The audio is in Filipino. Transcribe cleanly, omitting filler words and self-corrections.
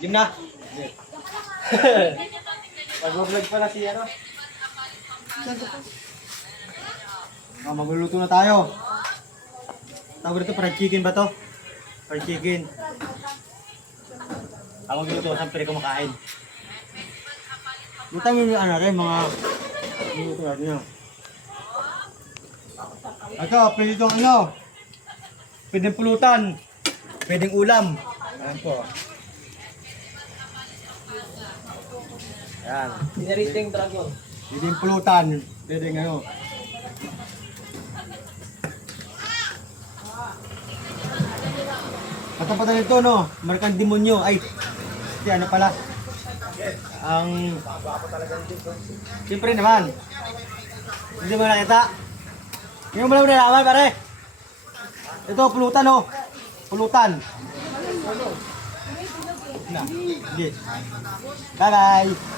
Game na. Mag-vlog pala si ano. Magluluto na tayo. Tawag dito, fried chicken ba to? Fried chicken. Ako magluluto, siyempre kumakain. Dito yung ano rin, mga magluluto natin yun. Ito, pwede itong ano. Pwedeng pulutan. Pwedeng ulam. Ayan po. Ayan. Pinariting dragon. Pwedeng pulutan. Pwedeng ano. Patapatan nito, no? Markang demonyo. Ay, si ano pala? Ang... Siyempre naman. Hindi mo nakita. Hindi mo lang nalaman, pare. Ito, pulutan, no? Pulutan. Na. Sige. Bye-bye.